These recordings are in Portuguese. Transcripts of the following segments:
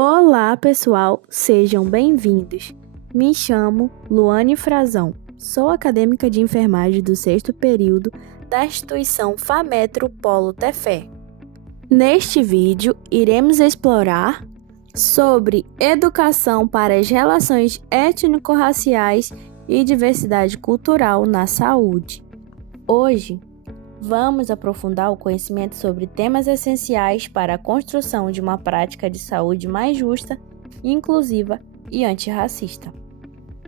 Olá, pessoal, sejam bem-vindos. Me chamo Luane Frazão, sou acadêmica de enfermagem do 6º período da instituição FAMetro Polo Tefé. Neste vídeo, iremos explorar sobre educação para as relações étnico-raciais e diversidade cultural na saúde. Hoje, vamos aprofundar o conhecimento sobre temas essenciais para a construção de uma prática de saúde mais justa, inclusiva e antirracista.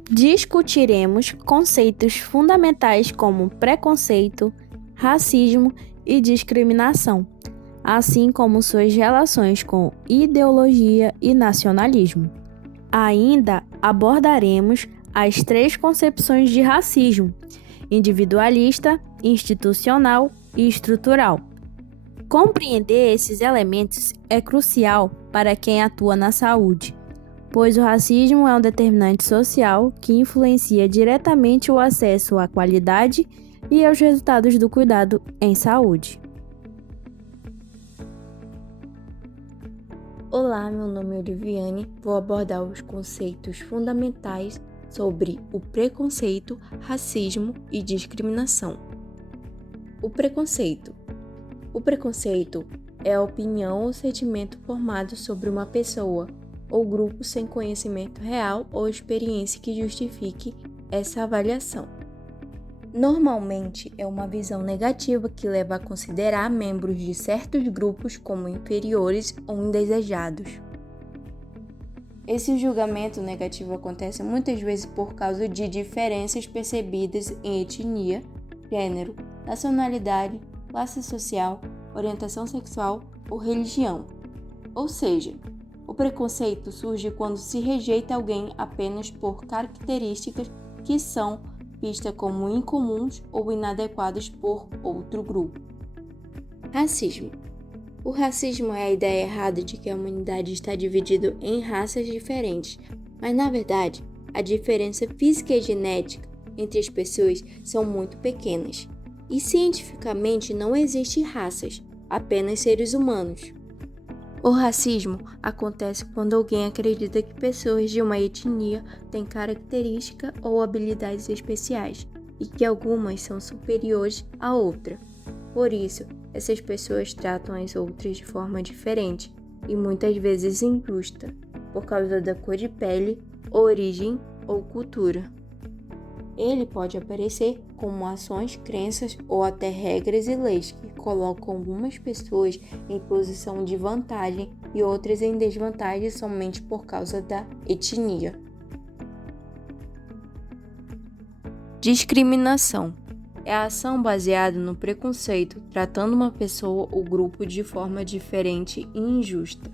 Discutiremos conceitos fundamentais como preconceito, racismo e discriminação, assim como suas relações com ideologia e nacionalismo. Ainda abordaremos as 3 concepções de racismo: individualista, institucional e estrutural. Compreender esses elementos é crucial para quem atua na saúde, pois o racismo é um determinante social que influencia diretamente o acesso à qualidade e aos resultados do cuidado em saúde. Olá, meu nome é Oliviane. Vou abordar os conceitos fundamentais sobre o preconceito, racismo e discriminação. O preconceito. O preconceito é a opinião ou sentimento formado sobre uma pessoa ou grupo sem conhecimento real ou experiência que justifique essa avaliação. Normalmente é uma visão negativa que leva a considerar membros de certos grupos como inferiores ou indesejados. Esse julgamento negativo acontece muitas vezes por causa de diferenças percebidas em etnia, gênero, nacionalidade, classe social, orientação sexual ou religião. Ou seja, o preconceito surge quando se rejeita alguém apenas por características que são vistas como incomuns ou inadequadas por outro grupo. Racismo. O racismo é a ideia errada de que a humanidade está dividida em raças diferentes, mas na verdade, a diferença física e genética entre as pessoas são muito pequenas. E cientificamente não existe raças, apenas seres humanos. O racismo acontece quando alguém acredita que pessoas de uma etnia têm características ou habilidades especiais e que algumas são superiores a outra. Por isso, essas pessoas tratam as outras de forma diferente e muitas vezes injusta, por causa da cor de pele, origem ou cultura. Ele pode aparecer como ações, crenças ou até regras e leis que colocam algumas pessoas em posição de vantagem e outras em desvantagem somente por causa da etnia. Discriminação é a ação baseada no preconceito, tratando uma pessoa ou grupo de forma diferente e injusta.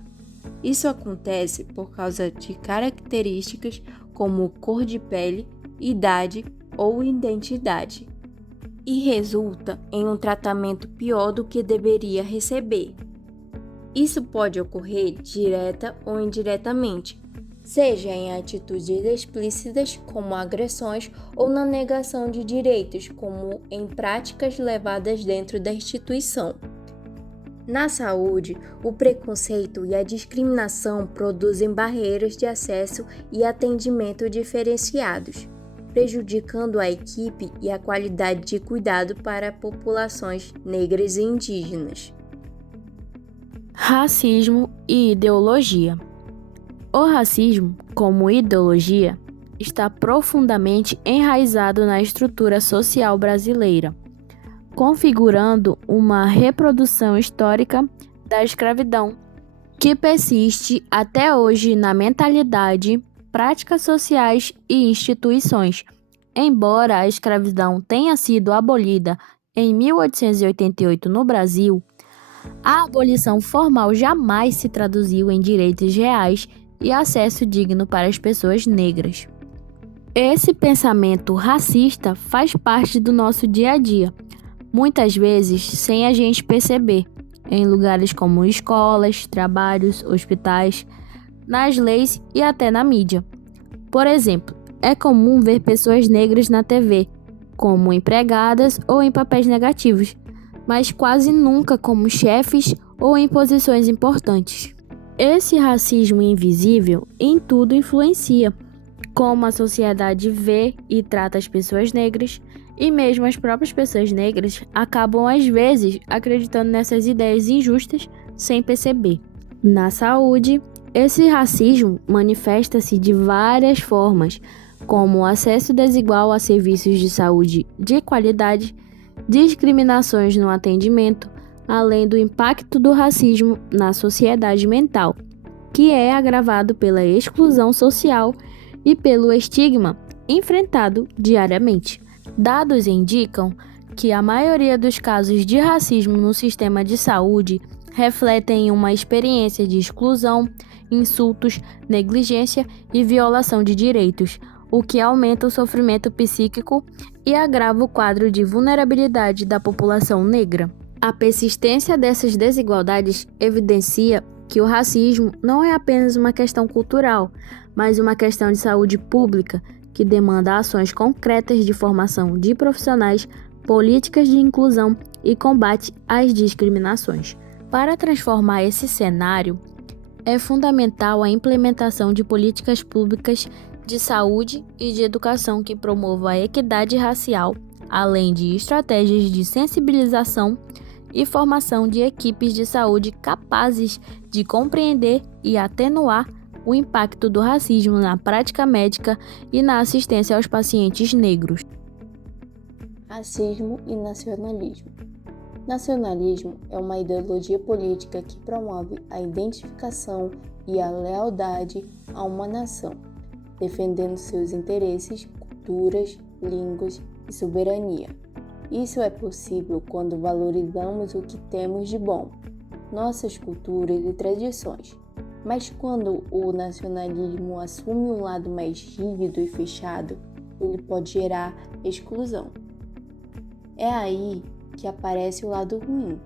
Isso acontece por causa de características como cor de pele, idade ou identidade, e resulta em um tratamento pior do que deveria receber. Isso pode ocorrer direta ou indiretamente, seja em atitudes explícitas, como agressões, ou na negação de direitos, como em práticas levadas dentro da instituição. Na saúde, o preconceito e a discriminação produzem barreiras de acesso e atendimento diferenciados, prejudicando a equipe e a qualidade de cuidado para populações negras e indígenas. Racismo e ideologia. O racismo, como ideologia, está profundamente enraizado na estrutura social brasileira, configurando uma reprodução histórica da escravidão, que persiste até hoje na mentalidade, práticas sociais e instituições. Embora a escravidão tenha sido abolida em 1888 no Brasil, a abolição formal jamais se traduziu em direitos reais e acesso digno para as pessoas negras. Esse pensamento racista faz parte do nosso dia a dia, muitas vezes sem a gente perceber, em lugares como escolas, trabalhos, hospitais, nas leis e até na mídia. Por exemplo, é comum ver pessoas negras na TV, como empregadas ou em papéis negativos, mas quase nunca como chefes ou em posições importantes. Esse racismo invisível em tudo influencia como a sociedade vê e trata as pessoas negras, e mesmo as próprias pessoas negras acabam às vezes acreditando nessas ideias injustas sem perceber. Na saúde, esse racismo manifesta-se de várias formas, como o acesso desigual a serviços de saúde de qualidade, discriminações no atendimento, além do impacto do racismo na sociedade mental, que é agravado pela exclusão social e pelo estigma enfrentado diariamente. Dados indicam que a maioria dos casos de racismo no sistema de saúde refletem uma experiência de exclusão, insultos, negligência e violação de direitos, o que aumenta o sofrimento psíquico e agrava o quadro de vulnerabilidade da população negra. A persistência dessas desigualdades evidencia que o racismo não é apenas uma questão cultural, mas uma questão de saúde pública que demanda ações concretas de formação de profissionais, políticas de inclusão e combate às discriminações. Para transformar esse cenário, é fundamental a implementação de políticas públicas de saúde e de educação que promovam a equidade racial, além de estratégias de sensibilização e formação de equipes de saúde capazes de compreender e atenuar o impacto do racismo na prática médica e na assistência aos pacientes negros. Racismo e nacionalismo. Nacionalismo é uma ideologia política que promove a identificação e a lealdade a uma nação, defendendo seus interesses, culturas, línguas e soberania. Isso é possível quando valorizamos o que temos de bom, nossas culturas e tradições. Mas quando o nacionalismo assume um lado mais rígido e fechado, ele pode gerar exclusão. É aí que aparece o lado ruim.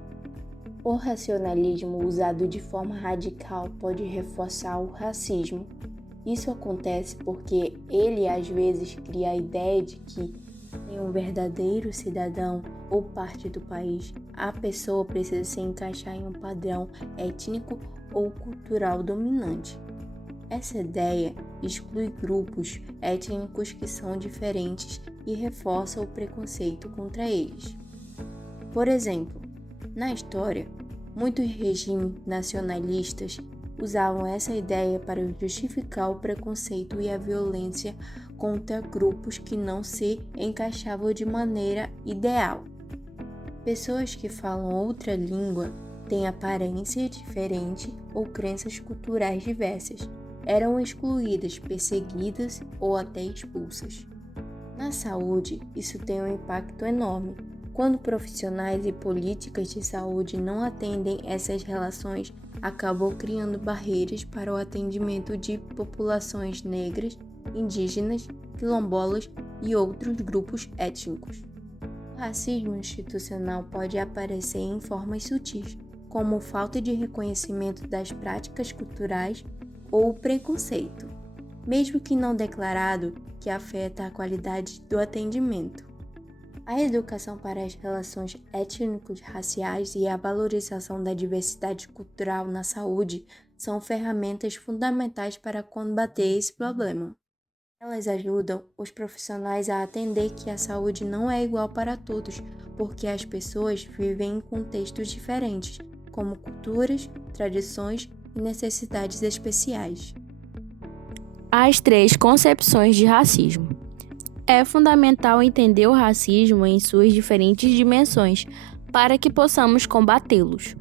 O racionalismo usado de forma radical pode reforçar o racismo. Isso acontece porque ele às vezes cria a ideia de que em um verdadeiro cidadão ou parte do país, a pessoa precisa se encaixar em um padrão étnico ou cultural dominante. Essa ideia exclui grupos étnicos que são diferentes e reforça o preconceito contra eles. Por exemplo, na história, muitos regimes nacionalistas usavam essa ideia para justificar o preconceito e a violência contra grupos que não se encaixavam de maneira ideal. Pessoas que falam outra língua, têm aparência diferente ou crenças culturais diversas, eram excluídas, perseguidas ou até expulsas. Na saúde, isso tem um impacto enorme. Quando profissionais e políticas de saúde não atendem essas relações, acabam criando barreiras para o atendimento de populações negras, indígenas, quilombolas e outros grupos étnicos. O racismo institucional pode aparecer em formas sutis, como falta de reconhecimento das práticas culturais ou preconceito, mesmo que não declarado, que afeta a qualidade do atendimento. A educação para as relações étnico-raciais e a valorização da diversidade cultural na saúde são ferramentas fundamentais para combater esse problema. Elas ajudam os profissionais a entender que a saúde não é igual para todos, porque as pessoas vivem em contextos diferentes, como culturas, tradições e necessidades especiais. As 3 concepções de racismo. É fundamental entender o racismo em suas diferentes dimensões para que possamos combatê-los.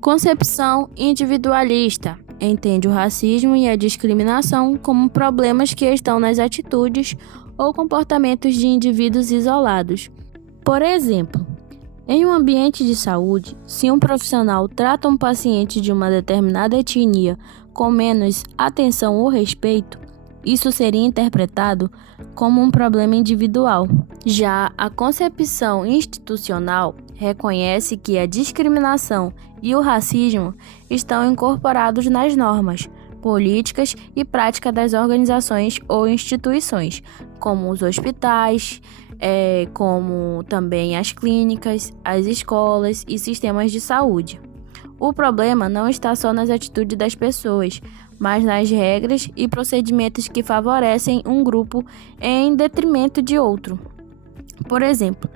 Concepção individualista entende o racismo e a discriminação como problemas que estão nas atitudes ou comportamentos de indivíduos isolados. Por exemplo, em um ambiente de saúde, se um profissional trata um paciente de uma determinada etnia com menos atenção ou respeito, isso seria interpretado como um problema individual. Já a concepção institucional reconhece que a discriminação e o racismo estão incorporados nas normas, políticas e práticas das organizações ou instituições, como os hospitais, como também as clínicas, as escolas e sistemas de saúde. O problema não está só nas atitudes das pessoas, mas nas regras e procedimentos que favorecem um grupo em detrimento de outro. Por exemplo,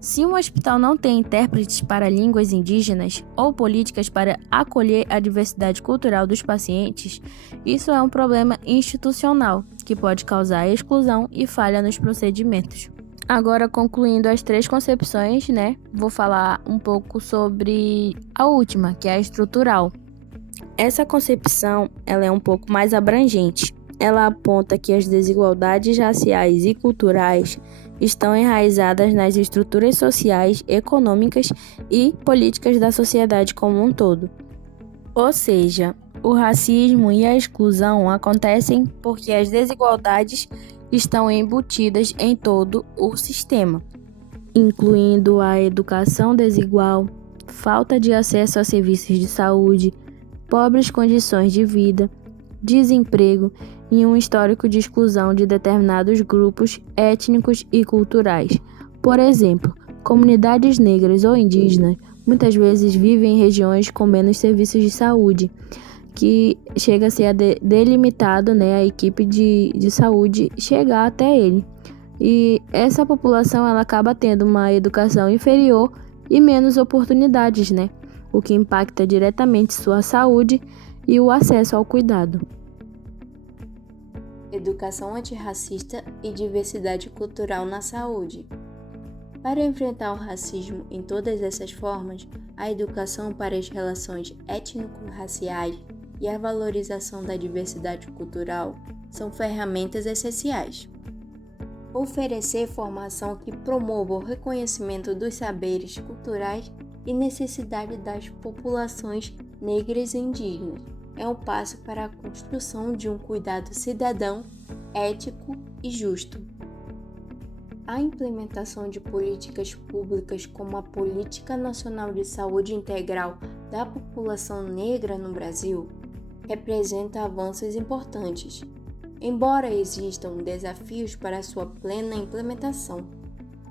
se um hospital não tem intérpretes para línguas indígenas ou políticas para acolher a diversidade cultural dos pacientes, isso é um problema institucional que pode causar exclusão e falha nos procedimentos. Agora, concluindo as 3 concepções, vou falar um pouco sobre a última, que é a estrutural. Essa concepção, ela é um pouco mais abrangente. Ela aponta que as desigualdades raciais e culturais estão enraizadas nas estruturas sociais, econômicas e políticas da sociedade como um todo. Ou seja, o racismo e a exclusão acontecem porque as desigualdades estão embutidas em todo o sistema, incluindo a educação desigual, falta de acesso a serviços de saúde, pobres condições de vida, desemprego e um histórico de exclusão de determinados grupos étnicos e culturais. Por exemplo, comunidades negras ou indígenas muitas vezes vivem em regiões com menos serviços de saúde, que chega a ser delimitado, a equipe de saúde chegar até ele. E essa população ela acaba tendo uma educação inferior e menos oportunidades, o que impacta diretamente sua saúde e o acesso ao cuidado. Educação antirracista e diversidade cultural na saúde. Para enfrentar o racismo em todas essas formas, a educação para as relações étnico-raciais e a valorização da diversidade cultural são ferramentas essenciais. Oferecer formação que promova o reconhecimento dos saberes culturais e necessidade das populações negras e indígenas é um passo para a construção de um cuidado cidadão, ético e justo. A implementação de políticas públicas como a Política Nacional de Saúde Integral da População Negra no Brasil representa avanços importantes, embora existam desafios para sua plena implementação.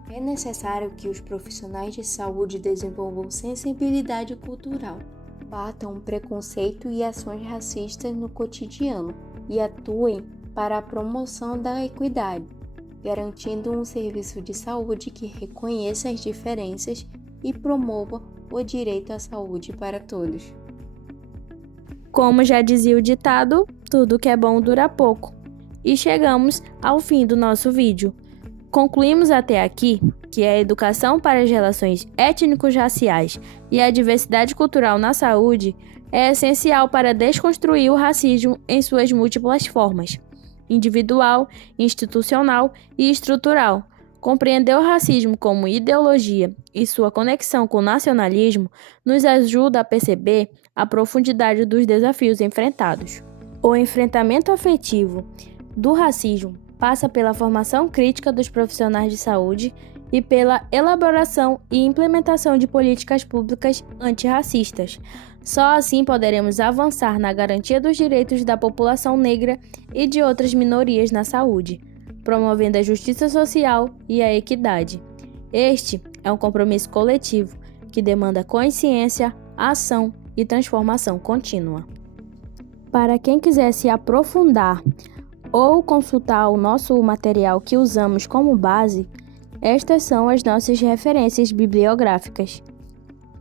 É necessário que os profissionais de saúde desenvolvam sensibilidade cultural, batam preconceito e ações racistas no cotidiano e atuem para a promoção da equidade, garantindo um serviço de saúde que reconheça as diferenças e promova o direito à saúde para todos. Como já dizia o ditado, tudo que é bom dura pouco. E chegamos ao fim do nosso vídeo. Concluímos até aqui que a educação para as relações étnico-raciais e a diversidade cultural na saúde é essencial para desconstruir o racismo em suas múltiplas formas, individual, institucional e estrutural. Compreender o racismo como ideologia e sua conexão com o nacionalismo nos ajuda a perceber a profundidade dos desafios enfrentados. O enfrentamento afetivo do racismo passa pela formação crítica dos profissionais de saúde e pela elaboração e implementação de políticas públicas antirracistas. Só assim poderemos avançar na garantia dos direitos da população negra e de outras minorias na saúde, promovendo a justiça social e a equidade. Este é um compromisso coletivo que demanda consciência, ação e transformação contínua. Para quem quiser se aprofundar ou consultar o nosso material que usamos como base, estas são as nossas referências bibliográficas.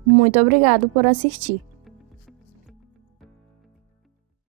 Muito obrigado por assistir.